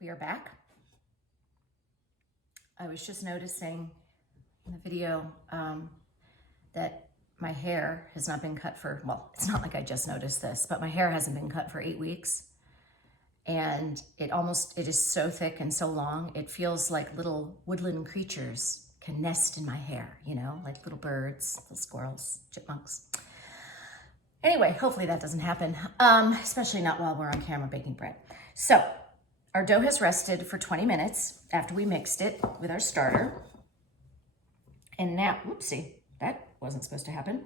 We are back. I was just noticing in the video that my hair has not been cut for, well, it's not like I just noticed this, but my hair hasn't been cut for 8 weeks. And it is so thick and so long, it feels like little woodland creatures can nest in my hair, you know, like little birds, little squirrels, chipmunks. Anyway, hopefully that doesn't happen, especially not while we're on camera baking bread. So our dough has rested for 20 minutes after we mixed it with our starter. And now, whoopsie, that wasn't supposed to happen.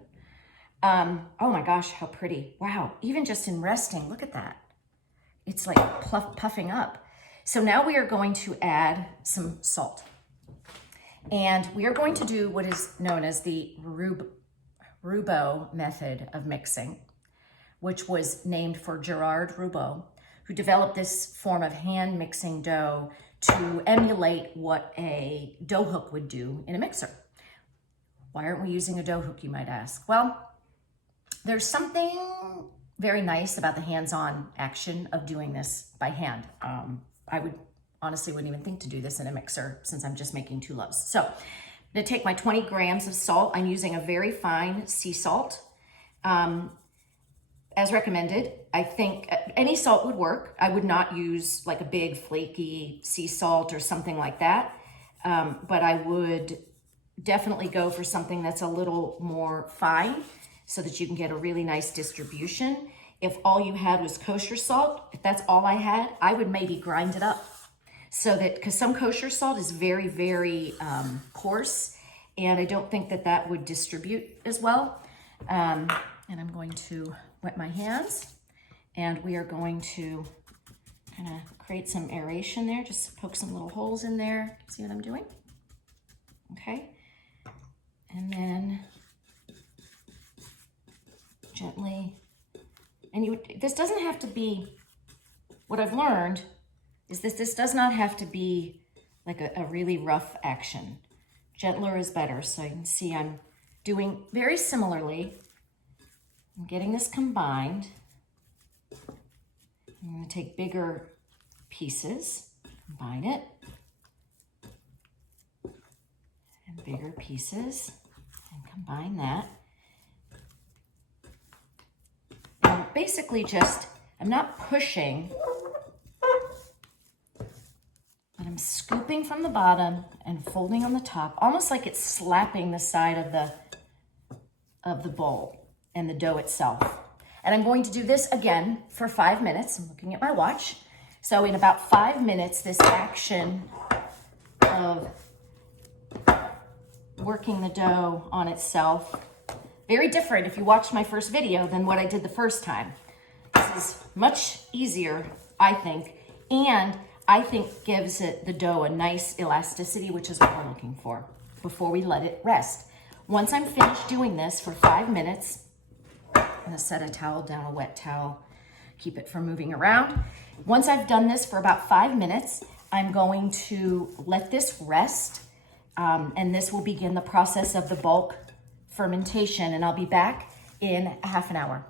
Oh my gosh, how pretty. Wow, even just in resting, look at that. It's like puffing up. So now we are going to add some salt. And we are going to do what is known as the Roubaud method of mixing, which was named for Gerard Roubaud, who developed this form of hand mixing dough to emulate what a dough hook would do in a mixer. Why aren't we using a dough hook, you might ask? Well, there's something very nice about the hands-on action of doing this by hand. I honestly wouldn't even think to do this in a mixer since I'm just making 2 loaves. So I'm gonna take my 20 grams of salt. I'm using a very fine sea salt. As recommended, I think any salt would work. I would not use like a big flaky sea salt or something like that. But I would definitely go for something that's a little more fine so that you can get a really nice distribution. If all you had was kosher salt, if that's all I had, I would maybe grind it up so that, because some kosher salt is very, very coarse, and I don't think that that would distribute as well. And I'm going to wet my hands, and we are going to kind of create some aeration there, just poke some little holes in there. See what I'm doing? Okay. And then gently, and this doesn't have to be, what I've learned is this does not have to be like a really rough action. Gentler is better. So you can see I'm doing very similarly. I'm getting this combined. I'm going to take bigger pieces, combine it, and bigger pieces, and combine that. And basically just, I'm not pushing, but I'm scooping from the bottom and folding on the top, almost like it's slapping the side of the bowl and the dough itself. And I'm going to do this again for 5 minutes. I'm looking at my watch. So in about 5 minutes, this action of working the dough on itself, very different if you watched my first video than what I did the first time. This is much easier, I think, and I think gives the dough a nice elasticity, which is what we're looking for before we let it rest. Once I'm finished doing this for 5 minutes, I'm gonna set a towel down, a wet towel, keep it from moving around. Once I've done this for about 5 minutes, I'm going to let this rest, and this will begin the process of the bulk fermentation, and I'll be back in a half an hour.